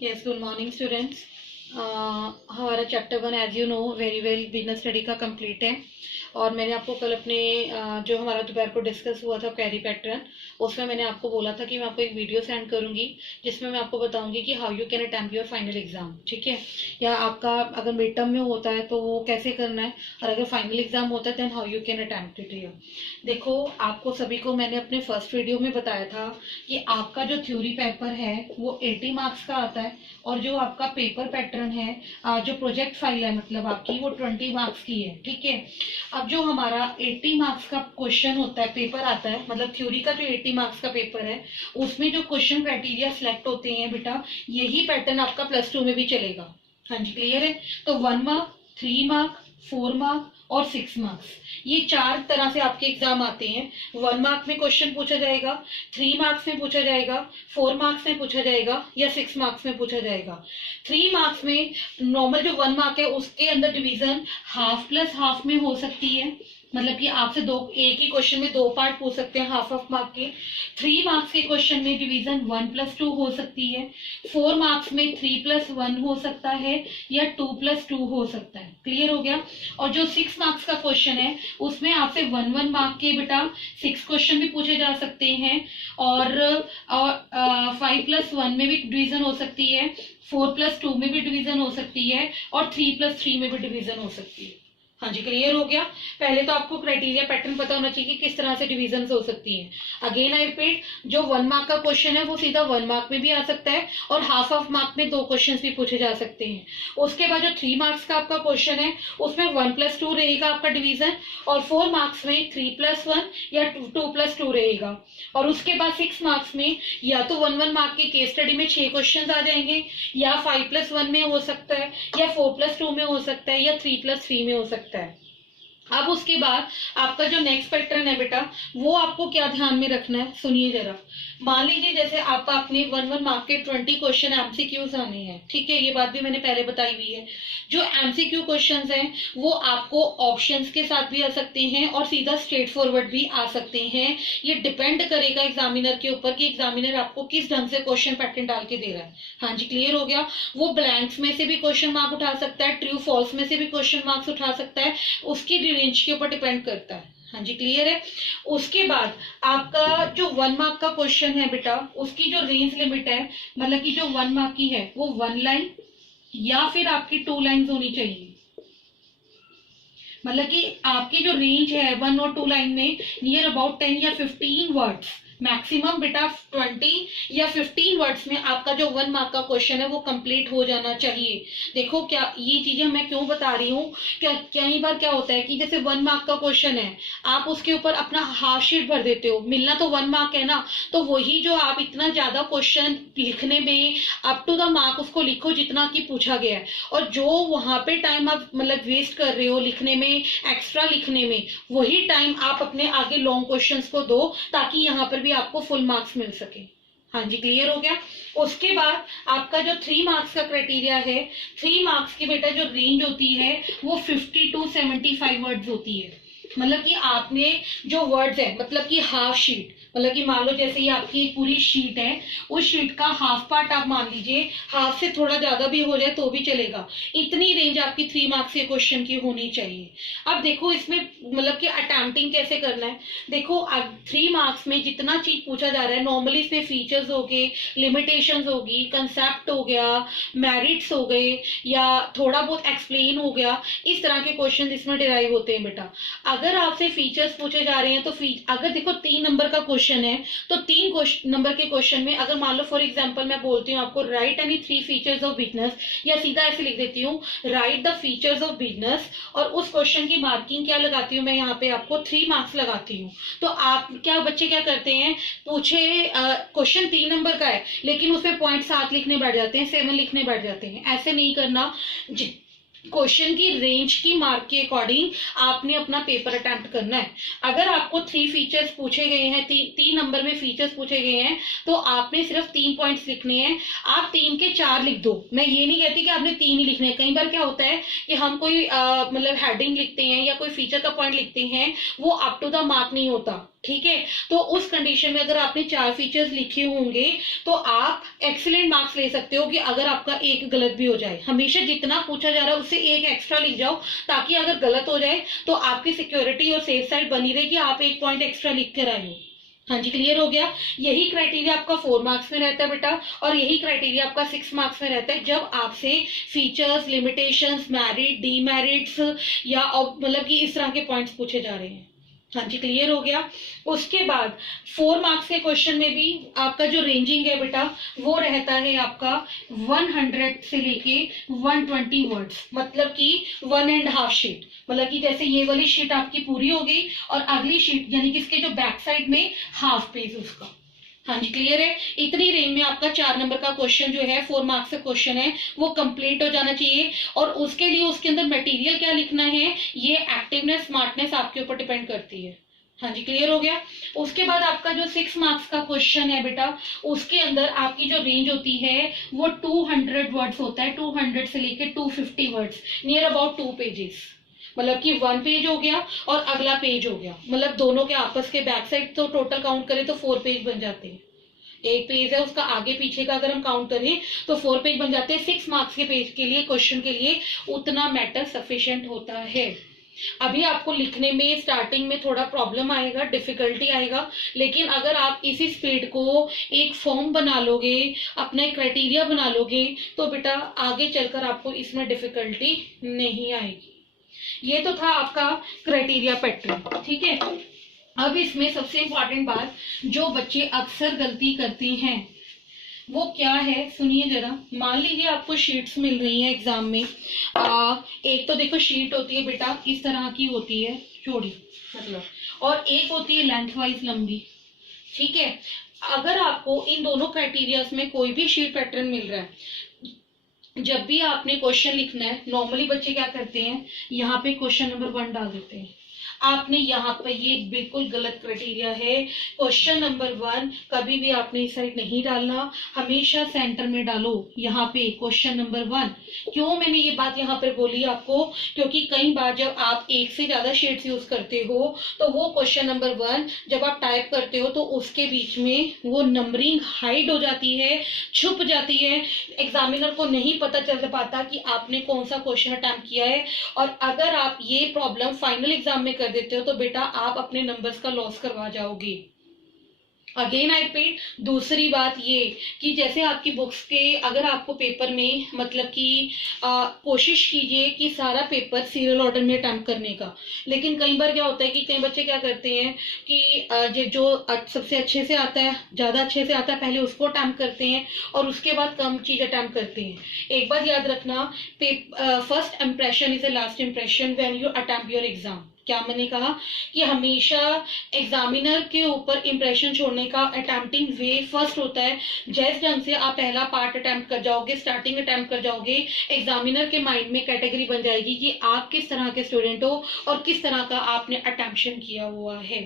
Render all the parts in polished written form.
Yes, good morning students. हमारा chapter 1 as you know very well business study का complete है। और मैंने आपको कल अपने जो हमारा दोपहर को डिस्कस हुआ था क्वेरी पैटर्न, उसमें मैंने आपको बोला था कि मैं आपको एक वीडियो सेंड करूंगी जिसमें मैं आपको बताऊंगी कि how you can attempt your final exam. ठीक है, या आपका अगर मिड टर्म में होता है तो वो कैसे करना है, और अगर फाइनल एग्जाम होता है then how you can attempt it here. देखो, आपको सभी को मैंने अपने फर्स्ट वीडियो में बताया था कि आपका जो थ्योरी पेपर है वो 80 मार्क्स का आता है, और जो आपका पेपर पैटर्न है, जो प्रोजेक्ट फाइल है मतलब आपकी, वो 20 मार्क्स की है। ठीक है, अब जो हमारा 80 मार्क्स का क्वेश्चन होता है, पेपर आता है, मतलब थ्योरी का जो 80 मार्क्स का पेपर है उसमें जो क्वेश्चन क्राइटेरिया सिलेक्ट होते हैं बेटा, यही पैटर्न आपका +2 में भी चलेगा। हाँ जी, क्लियर है। तो 1 मार्क, 3 मार्क, 4 मार्क और 6 मार्क्स, ये 4 तरह से आपके एग्जाम आते हैं। 1 मार्क में क्वेश्चन पूछा जाएगा, 3 मार्क्स में पूछा जाएगा, 4 मार्क्स में पूछा जाएगा, या 6 मार्क्स में पूछा जाएगा। 3 मार्क्स में नॉर्मल जो 1 मार्क है उसके अंदर डिवीजन हाफ प्लस हाफ में हो सकती है, मतलब कि आपसे एक ही क्वेश्चन में 2 पार्ट पूछ सकते हैं हाफ ऑफ मार्क के। 3 मार्क्स के क्वेश्चन में डिवीजन 1+2 हो सकती है। 4 मार्क्स में 3+1 हो सकता है, या 2+2 हो सकता है। क्लियर हो गया। और जो 6 मार्क्स का क्वेश्चन है उसमें आपसे 1 मार्क के बेटा 6 क्वेश्चन भी पूछे जा सकते हैं, और 5+1 में भी डिवीजन हो सकती है, 4+2 में भी डिवीजन हो सकती है, और 3+3 में भी डिवीजन हो सकती है। हाँ जी, क्लियर हो गया। पहले तो आपको क्राइटेरिया पैटर्न पता होना चाहिए कि किस तरह से डिवीजन हो सकती हैं। अगेन आई रिपीट, जो 1 मार्क का क्वेश्चन है वो सीधा 1 मार्क में भी आ सकता है, और हाफ ऑफ मार्क में 2 क्वेश्चन भी पूछे जा सकते हैं। उसके बाद जो 3 मार्क्स का आपका क्वेश्चन है उसमें 1+2 रहेगा आपका डिवीजन, और 4 मार्क्स में 3+1 या 2+2 रहेगा। और उसके बाद 6 मार्क्स में या तो 1 मार्क के केस स्टडी में 6 क्वेश्चन आ जाएंगे, या 5+1 में हो सकता है, या 4+2 में हो सकता है, या 3+3 में हो सकता है। अब उसके बाद आपका जो नेक्स्ट पैटर्न है बेटा, वो आपको क्या ध्यान में रखना है, सुनिए जरा। मान लीजिए जैसे आपका अपने 1 मार्क के 20 क्वेश्चन एमसीक्यूज आने हैं। ठीक है, ये बात भी मैंने पहले बताई हुई है। जो एमसीक्यू क्वेश्चंस हैं वो आपको ऑप्शंस के साथ भी आ सकते हैं और सीधा स्ट्रेट फॉरवर्ड भी आ सकते हैं। ये डिपेंड करेगा एग्जामिनर के ऊपर कि एग्जामिनर आपको किस ढंग से क्वेश्चन पैटर्न डाल के दे रहा है। हाँ जी, क्लियर हो गया। वो ब्लैंक्स में से भी क्वेश्चन मार्क उठा सकता है, ट्रू फॉल्स में से भी क्वेश्चन मार्क्स उठा सकता है, उसकी रेंज के ऊपर डिपेंड करता है। हाँ जी, क्लियर है। उसके बाद आपका जो 1 मार्क का क्वेश्चन है बेटा, उसकी जो रेंज लिमिट है, मतलब कि जो 1 मार्क की है वो 1 लाइन या फिर आपकी 2 लाइन्स होनी चाहिए। मतलब कि आपकी जो रेंज है 1 और 2 लाइन में नियर अबाउट 10 या 15 वर्ड्स, मैक्सिमम बेटा 20 या 15 वर्ड्स में आपका जो 1 मार्क का क्वेश्चन है वो कंप्लीट हो जाना चाहिए। देखो, क्या ये चीजें मैं क्यों बता रही हूँ, क्या कई बार क्या होता है कि जैसे 1 मार्क का क्वेश्चन है, आप उसके ऊपर अपना हाफ शीट भर देते हो, मिलना तो 1 मार्क है ना, तो वही जो आप इतना ज्यादा क्वेश्चन लिखने में अप टू द मार्क उसको लिखो जितना कि पूछा गया है, और जो वहां पे टाइम आप मतलब वेस्ट कर रहे हो लिखने में, एक्स्ट्रा लिखने में, वही टाइम आप अपने आगे लॉन्ग क्वेश्चंस को दो ताकि यहाँ पर भी आपको फुल मार्क्स मिल सके। हाँ जी, क्लियर हो गया। उसके बाद आपका जो 3 मार्क्स का क्राइटेरिया है, 3 मार्क्स की बेटा जो रेंज होती है वो 50 to 75 वर्ड्स होती है। मतलब कि आपने जो वर्ड्स है, मतलब कि हाफ शीट, मतलब कि मान लो जैसे ये आपकी एक पूरी शीट है, उस शीट का हाफ पार्ट आप मान लीजिए, हाफ से थोड़ा ज्यादा भी हो जाए तो भी चलेगा। इतनी रेंज आपकी 3 मार्क्स के क्वेश्चन की होनी चाहिए। अब देखो इसमें मतलब कि अटेम्प्टिंग कैसे करना है। देखो, 3 मार्क्स में जितना चीज पूछा जा रहा है, नॉर्मली इसमें फीचर्स हो गए, लिमिटेशंस होगी, कंसेप्ट हो गया, मेरिट्स हो गए, या थोड़ा बहुत एक्सप्लेन हो गया, इस तरह के क्वेश्चन इसमें डिराइव होते हैं बेटा। अगर आपसे फीचर्स पूछे जा रहे हैं तो अगर देखो 3 नंबर का क्वेश्चन है तो 3 नंबर के क्वेश्चन में अगर मान लो फॉर एग्जांपल मैं बोलती हूँ आपको right any 3 features of business, या सीधा ऐसे लिख देती हूँ right the features of business, और उस क्वेश्चन की मार्किंग क्या लगाती हूँ मैं यहाँ पे आपको 3 मार्क्स लगाती हूँ। तो आप क्या बच्चे क्या करते हैं, पूछे क्वेश्चन 3 नंबर का है लेकिन उसमें पॉइंट 7 लिखने बैठ जाते हैं, 7 लिखने बैठ जाते हैं। ऐसे नहीं करना। क्वेश्चन की रेंज की मार्क के अकॉर्डिंग आपने अपना पेपर अटेम्प्ट करना है। अगर आपको 3 फीचर्स पूछे गए हैं, 3 नंबर में फीचर्स पूछे गए हैं, तो आपने सिर्फ 3 पॉइंट्स लिखने हैं। आप 3 के 4 लिख दो। मैं ये नहीं कहती कि आपने 3 ही लिखने हैं। कई बार क्या होता है कि हम कोई मतलब हेडिंग लिखते हैं या कोई फीचर का पॉइंट लिखते हैं, वो अप टू द मार्क नहीं होता। ठीक है। तो उस कंडीशन में अगर आपने 4 फीचर्स लिखे होंगे तो आप एक्सीलेंट मार्क्स ले सकते हो, कि अगर आपका एक गलत भी हो जाए, हमेशा जितना पूछा जा रहा है उससे एक एक्स्ट्रा लिख जाओ, ताकि अगर गलत हो जाए तो आपकी सिक्योरिटी और सेफ साइड बनी रहे कि आप 1 पॉइंट एक्स्ट्रा लिख कर आए हो। हाँ जी, क्लियर हो गया। यही क्राइटेरिया आपका 4 मार्क्स में रहता है बेटा, और यही क्राइटेरिया आपका 6 मार्क्स में रहता है, जब आपसे फीचर्स, लिमिटेशंस, मैरिट, डीमेरिट्स या मतलब कि इस तरह के पॉइंट्स पूछे जा रहे हैं। हाँ जी, क्लियर हो गया। उसके बाद 4 मार्क्स के क्वेश्चन में भी आपका जो रेंजिंग है बेटा वो रहता है आपका 100 से लेके 120 वर्ड्स, मतलब कि 1.5 शीट, मतलब कि जैसे ये वाली शीट आपकी पूरी हो गई और अगली शीट यानी कि इसके जो बैक साइड में हाफ पेज उसका। हाँ जी, क्लियर है। इतनी रेंज में आपका 4 नंबर का क्वेश्चन जो है 4 मार्क्स का क्वेश्चन है वो कंप्लीट हो जाना चाहिए। और उसके लिए उसके अंदर मटेरियल क्या लिखना है, ये एक्टिवनेस, स्मार्टनेस आपके ऊपर डिपेंड करती है। हाँ जी, क्लियर हो गया। उसके बाद आपका जो 6 मार्क्स का क्वेश्चन है बेटा, उसके अंदर आपकी जो रेंज होती है वो 200 वर्ड्स होता है, 200 से लेकर 250 वर्ड्स, नियर अबाउट 2 पेजेस, मतलब कि 1 पेज हो गया और अगला पेज हो गया, मतलब दोनों के आपस के बैक साइड तो टोटल काउंट करें तो 4 पेज बन जाते हैं। एक पेज है उसका आगे पीछे का अगर हम काउंट करें तो 4 पेज बन जाते हैं। 6 मार्क्स के पेज के लिए, क्वेश्चन के लिए उतना मैटर सफिशिएंट होता है। अभी आपको लिखने में स्टार्टिंग में थोड़ा प्रॉब्लम आएगा, डिफिकल्टी आएगा, लेकिन अगर आप इसी स्पीड को एक फॉर्म बना लोगे, अपना एक क्राइटेरिया बना लोगे, तो बेटा आगे चलकर आपको इसमें डिफिकल्टी नहीं आएगी। ये तो था आपका क्राइटेरिया पैटर्न, ठीक है। अब इसमें सबसे इंपॉर्टेंट बात जो बच्चे अक्सर गलती करते हैं वो क्या है, सुनिए जरा। मान लीजिए आपको शीट्स मिल रही है एग्जाम में, एक तो देखो शीट होती है बेटा इस तरह की होती है चौड़ी, मतलब, और एक होती है लेंथ वाइज लंबी, ठीक है। अगर आपको इन दोनों क्राइटेरियाज में कोई भी शीट पैटर्न मिल रहा है, जब भी आपने क्वेश्चन लिखना है, नॉर्मली बच्चे क्या करते हैं, यहाँ पे क्वेश्चन नंबर 1 डाल देते हैं। आपने यहाँ पे ये बिल्कुल गलत क्राइटेरिया है। क्वेश्चन नंबर 1 कभी भी आपने इस साइड नहीं डालना, हमेशा सेंटर में डालो। यहाँ पे क्वेश्चन नंबर 1, क्यों मैंने ये बात यहाँ पर बोली आपको, क्योंकि कई बार जब आप एक से ज्यादा शीट्स यूज करते हो तो वो क्वेश्चन नंबर 1 जब आप टाइप करते हो तो उसके बीच में वो नंबरिंग हाइड हो जाती है, छुप जाती है, एग्जामिनर को नहीं पता चल पाता कि आपने कौन सा क्वेश्चन अटेम्प्ट किया है। और अगर आप ये प्रॉब्लम फाइनल एग्जाम में कर देते हो तो बेटा आप अपने नंबर्स का लॉस करवा जाओगे। अगेन आई रिपीट, दूसरी बात ये कि जैसे आपकी बुक्स के अगर आपको पेपर में मतलब कि कोशिश कीजिए कि सारा पेपर सीरियल ऑर्डर में अटेम्प्ट करने का। लेकिन कई बार क्या होता है कि कई बच्चे क्या करते हैं कि जो सबसे अच्छे से आता है, ज्यादा अच्छे से आता है, पहले उसको अटेम्प्ट करते हैं और उसके बाद कम चीज अटेम्प्ट करते हैं। एक बात याद रखना, first impression is the last impression when you attempt your exam. क्या मैंने कहा कि हमेशा एग्जामिनर के ऊपर इंप्रेशन छोड़ने का अटेम्प्टिंग वे फर्स्ट होता है। जैसे ढंग से आप पहला पार्ट अटेम्प्ट कर जाओगे, स्टार्टिंग अटेम्प्ट कर जाओगे, एग्जामिनर के माइंड में कैटेगरी बन जाएगी कि आप किस तरह के स्टूडेंट हो और किस तरह का आपने अटेम्प्शन किया हुआ है।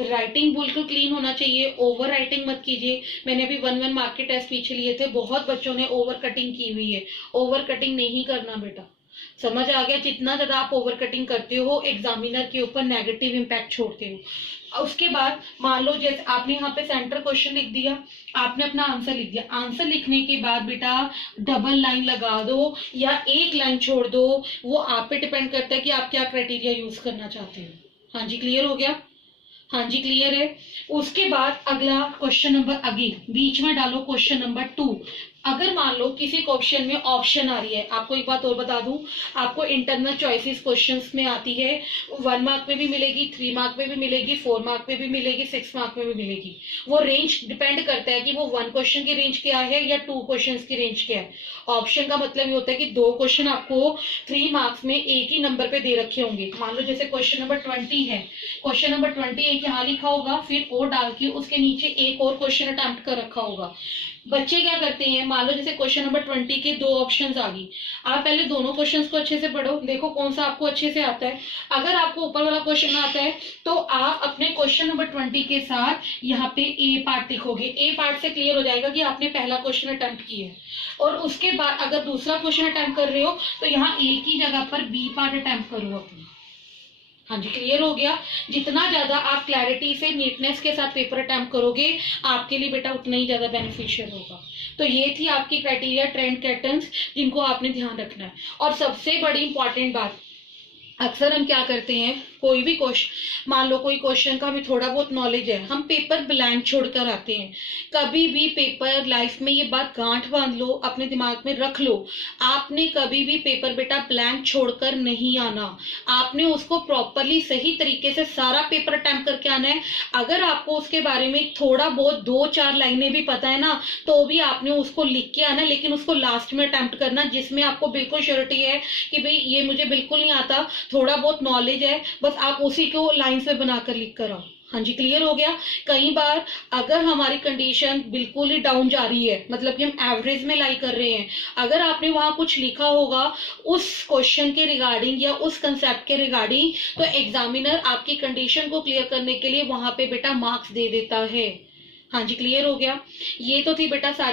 राइटिंग बिल्कुल क्लीन होना चाहिए, ओवर राइटिंग मत कीजिए। मैंने अभी 1-1 मार्क के टेस्ट पीछे लिए थे, बहुत बच्चों ने ओवर कटिंग की हुई है। ओवर कटिंग नहीं करना बेटा, समझ आ गया। जितना ज्यादा आप ओवर कटिंग करते हो एग्जामिनर के ऊपर नेगेटिव इंपैक्ट छोड़ते हो। उसके बाद मान लो जैसे आपने यहाँ पे सेंटर क्वेश्चन लिख दिया, आपने अपना आंसर लिख दिया। आंसर लिखने के बाद बेटा डबल लाइन लगा दो या एक लाइन छोड़ दो, वो आप पे डिपेंड करता है कि आप क्या क्राइटेरिया यूज करना चाहते हो। हाँ जी, क्लियर हो गया। हाँ जी, क्लियर है। उसके बाद अगला क्वेश्चन नंबर, आगे बीच में डालो क्वेश्चन नंबर 2। अगर मान लो किसी क्वेश्चन में ऑप्शन आ रही है, आपको एक बात और बता दूं, आपको इंटरनल चॉइसेस क्वेश्चंस में आती है, 1 मार्क में भी मिलेगी, 3 मार्क में भी मिलेगी, 4 मार्क में भी मिलेगी, 6 मार्क में भी मिलेगी। वो रेंज डिपेंड करता है कि वो 1 क्वेश्चन की रेंज क्या है या 2 क्वेश्चन की रेंज क्या है। ऑप्शन का मतलब ये होता है कि 2 क्वेश्चन आपको 3 मार्क्स में एक ही नंबर पे दे रखे होंगे। मान लो जैसे क्वेश्चन नंबर 20 है, क्वेश्चन नंबर 20 एक यहाँ लिखा होगा, फिर और डाल के उसके नीचे एक और क्वेश्चन अटेम्प्ट कर रखा होगा। बच्चे क्या करते हैं, मान लो जैसे क्वेश्चन नंबर 20 के 2 ऑप्शंस आ गई, आप पहले दोनों क्वेश्चंस को अच्छे से पढ़ो, देखो कौन सा आपको अच्छे से आता है। अगर आपको ऊपर वाला क्वेश्चन आता है तो आप अपने क्वेश्चन नंबर 20 के साथ यहाँ पे ए पार्ट लिखोगे। ए पार्ट से क्लियर हो जाएगा कि आपने पहला क्वेश्चन अटेम्प्ट किया है। और उसके बाद अगर दूसरा क्वेश्चन अटेम्प्ट कर रहे हो तो यहाँ ए की जगह पर बी पार्ट अटेम्प्ट करो अपना। हाँ जी, क्लियर हो गया। जितना ज्यादा आप क्लैरिटी से नीटनेस के साथ पेपर अटेम्प्ट करोगे आपके लिए बेटा उतना ही ज्यादा बेनिफिशियल होगा। तो ये थी आपकी क्राइटेरिया ट्रेंड पैटर्न्स जिनको आपने ध्यान रखना है। और सबसे बड़ी इंपॉर्टेंट बात, अक्सर हम क्या करते हैं, कोई भी क्वेश्चन, मान लो कोई क्वेश्चन का हमें थोड़ा बहुत नॉलेज है, हम पेपर ब्लैंक छोड़कर आते हैं। कभी भी पेपर, लाइफ में ये बात गांठ बांध लो, अपने दिमाग में रख लो, आपने कभी भी पेपर बेटा ब्लैंक छोड़कर नहीं आना। आपने उसको प्रॉपरली सही तरीके से सारा पेपर अटेम्प्ट करके आना है। अगर आपको उसके बारे में थोड़ा बहुत 2-4 लाइनें भी पता है ना, तो भी आपने उसको लिख के आना, लेकिन उसको लास्ट में अटेम्प्ट करना जिसमें आपको बिल्कुल श्योरिटी है कि भाई ये मुझे बिल्कुल नहीं आता, थोड़ा बहुत नॉलेज है, बस आप उसी को लाइन से बनाकर लिख कर आओ। हाँ जी, क्लियर हो गया। कई बार अगर हमारी कंडीशन बिल्कुल ही डाउन जा रही है, मतलब कि हम एवरेज में लाई कर रहे हैं, अगर आपने वहां कुछ लिखा होगा उस क्वेश्चन के रिगार्डिंग या उस कंसेप्ट के रिगार्डिंग, तो एग्जामिनर आपकी कंडीशन को क्लियर करने के लिए वहां पे बेटा मार्क्स दे देता है। हाँ जी, क्लियर हो गया। ये तो थी बेटा सारी